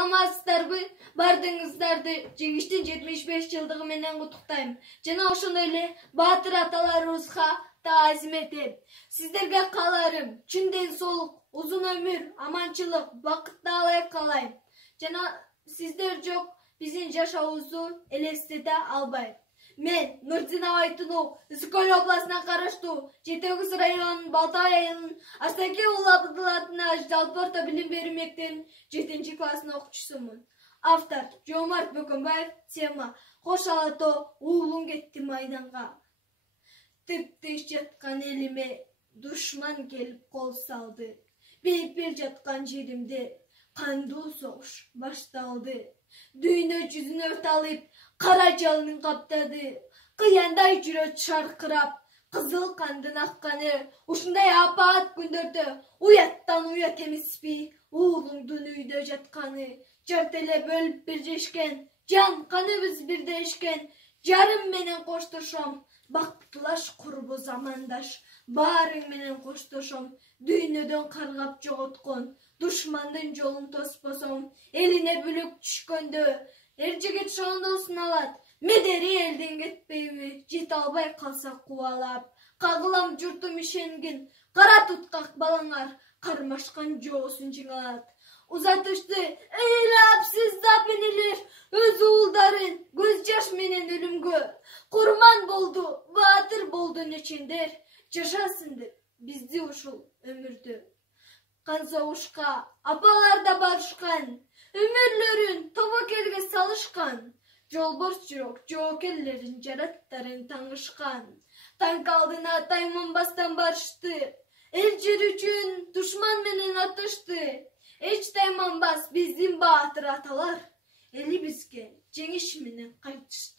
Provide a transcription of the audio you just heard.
Намаздарбы, бардыңыздарды жеңіштің 75 жылдығы менен құттықтаймын. Жана ошондой эле батыр аталарыбызга таазим этем. Сиздерге кааларым чын ден-соолук, узун өмүр, аманчылык, бакыт таалай каалайм. Жана сиздер жок биздин жашообузду элестете албайм. Мен Нурдинова Айтунов, Ысыкөл областына караштуу Жети-Өгүз районунун Балтай айылынын Астаке уулу Абдулла атындагы жалпы орто билим берүү мектебинин 7 класстын окуучусумун. Автор Жомарт Бөкөнбаев. Тема: Кош ала тоо уулуң кетти майданга. Тып-тыныч жаткан элиме душман келип кол салды. Бейпил жаткан жеримде кандуу согуш башталды. Дүйнө жүзүн өрт алып, кара жалынын каптады. Кыяндай жүрөт шаркырап, кызыл кандын акканы. Ушундай апаат күндөрдө уяттан уят эмеспи уулуңдун үйдө жатканы. Жарт эле бөлүп бирдешкен, жан каныбыз бирдешкен. Жарым менен коштошом, бактылаш курбу замандаш. Баарың менен коштошом, дүйнөдөн каргап жоготкон. Душмандын жолун тоспосом, элине бүлүк түшкөндө, эр жигит шондосун алат. Медери элден кетпейби, жете албай калса кубалап. Кагылам журтум ишенгин, кара туткак балаңар, кармашкан жоосун жыңалат. Узатышты ыйлап сыздап энелер, өз уулдарын көз жаш менен өлүмгө. Курман болду, баатыр болду нечендер, жашасын деп бизди ушул өмүрдө. Кан согушка апалар да барышкан, өмүрлөрүн тобокелге салышкан. Жолборс жүрөк жоокерлерин жараттарын таңышкан. Танк алдына тайманбастан барышты, эл жер үчүн душман менен атышты. Эч тайманбас биздин баатыр аталар, эли бизге жеңиш менен кайтышты.